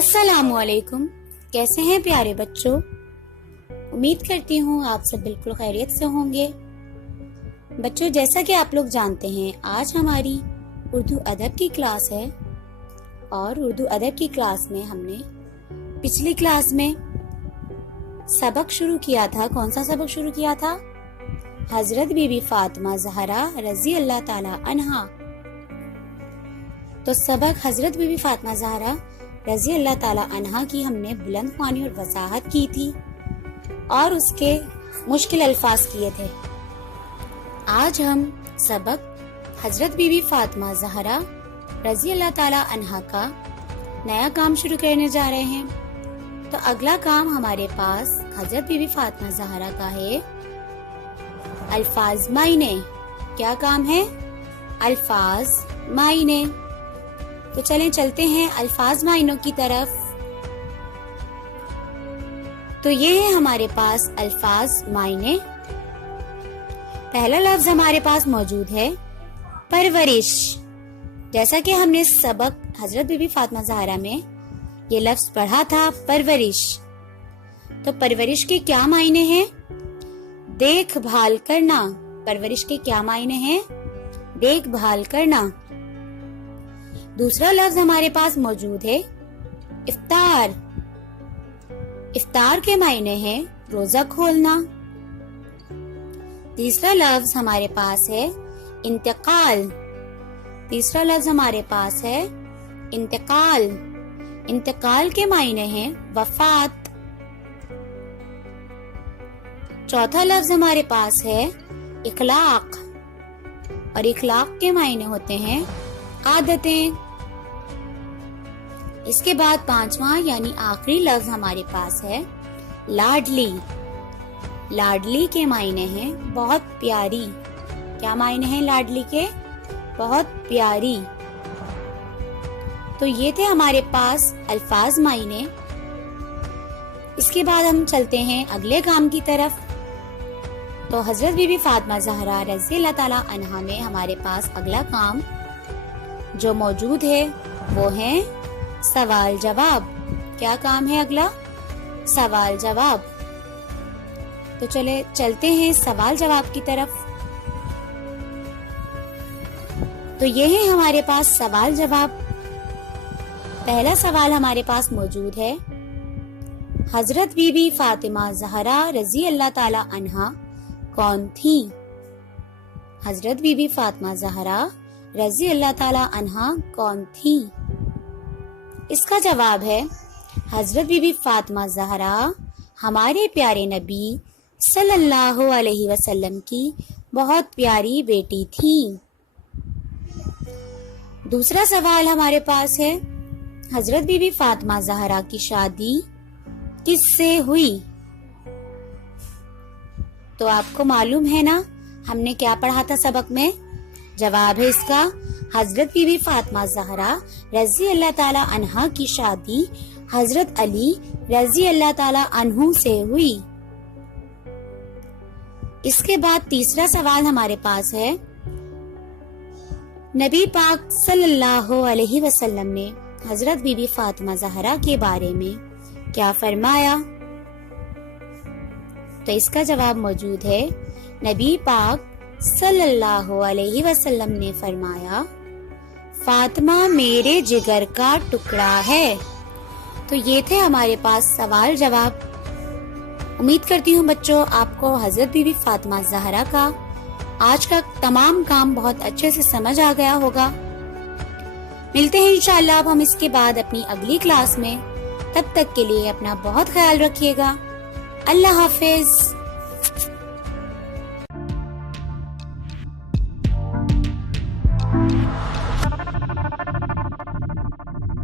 السلام علیکم، کیسے ہیں پیارے بچوں؟ امید کرتی ہوں آپ سب بالکل خیریت سے ہوں گے۔ بچوں، جیسا کہ آپ لوگ جانتے ہیں آج ہماری اردو ادب کی کلاس ہے، اور اردو ادب کی کلاس میں ہم نے پچھلی کلاس میں سبق شروع کیا تھا۔ کون سا سبق شروع کیا تھا؟ حضرت بی بی فاطمہ زہرا رضی اللہ تعالی عنہا۔ تو سبق حضرت بی بی فاطمہ زہرا رضی اللہ تعالی عنہا کی ہم نے بلند خوانی اور وضاحت کی تھی اور اس کے مشکل الفاظ کیے تھے۔ آج ہم سبق حضرت بی بی فاطمہ زہرا رضی اللہ تعالی عنہا کا نیا کام شروع کرنے جا رہے ہیں۔ تو اگلا کام ہمارے پاس حضرت بی بی فاطمہ زہرا کا ہے الفاظ معنی۔ کیا کام ہے؟ الفاظ معنی۔ تو چلیں چلتے ہیں الفاظ معنوں کی طرف۔ تو یہ ہے ہمارے پاس الفاظ معنی۔ پہلا لفظ ہمارے پاس موجود ہے پرورش۔ جیسا کہ ہم نے سبق حضرت بی بی فاطمہ زہرا میں یہ لفظ پڑھا تھا پرورش۔ تو پرورش کے کیا معنی ہیں؟ دیکھ بھال کرنا۔ پرورش کے کیا معنی ہیں؟ دیکھ بھال کرنا۔ دوسرا لفظ ہمارے پاس موجود ہے افطار۔ افطار کے معنی ہیں روزہ کھولنا۔ تیسرا لفظ ہمارے پاس ہے انتقال۔ تیسرا لفظ ہمارے پاس ہے انتقال۔ انتقال کے معنی ہیں وفات۔ چوتھا لفظ ہمارے پاس ہے اخلاق، اور اخلاق کے معنی ہوتے ہیں عادتیں۔ اس کے بعد پانچواں یعنی آخری لفظ ہمارے پاس ہے لاڈلی۔ لاڈلی کے معنی ہیں بہت پیاری۔ کیا معنی ہیں لاڈلی کے؟ بہت پیاری۔ تو یہ تھے ہمارے پاس الفاظ معنی۔ اس کے بعد ہم چلتے ہیں اگلے کام کی طرف۔ تو حضرت بی بی فاطمہ زہرا رضی اللہ تعالی عنہا میں ہمارے پاس اگلا کام جو موجود ہے وہ ہے سوال جواب۔ کیا کام ہے اگلا؟ سوال جواب۔ تو چلتے ہیں سوال جواب کی طرف۔ تو یہ ہے ہمارے پاس سوال جواب۔ پہلا سوال ہمارے پاس موجود ہے حضرت بی بی فاطمہ زہرا رضی اللہ تعالی عنہا کون تھی؟ حضرت بی بی فاطمہ زہرا رضی اللہ تعالی عنہا کون تھی؟ اس کا جواب ہے حضرت بی بی فاطمہ زہرا ہمارے پیارے نبی صلی اللہ علیہ وسلم کی بہت پیاری بیٹی تھی۔ دوسرا سوال ہمارے پاس ہے حضرت بی بی فاطمہ زہرا کی شادی کس سے ہوئی؟ تو آپ کو معلوم ہے نا ہم نے کیا پڑھا تھا سبق میں؟ جواب ہے اس کا حضرت بی بی فاطمہ زہرا رضی اللہ تعالی عنہا کی شادی حضرت علی رضی اللہ تعالی عنہ سے ہوئی۔ اس کے بعد تیسرا سوال ہمارے پاس ہے نبی پاک صلی اللہ علیہ وسلم نے حضرت بی بی فاطمہ زہرا کے بارے میں کیا فرمایا؟ تو اس کا جواب موجود ہے نبی پاک صلی اللہ علیہ وسلم نے فرمایا فاطمہ میرے جگر کا ٹکڑا ہے۔ تو یہ تھے ہمارے پاس سوال جواب۔ امید کرتی ہوں بچوں آپ کو حضرت بی بی فاطمہ زہرا کا آج کا تمام کام بہت اچھے سے سمجھ آ گیا ہوگا۔ ملتے ہیں انشاءاللہ اب ہم اس کے بعد اپنی اگلی کلاس میں۔ تب تک کے لیے اپنا بہت خیال رکھیے گا۔ اللہ حافظ۔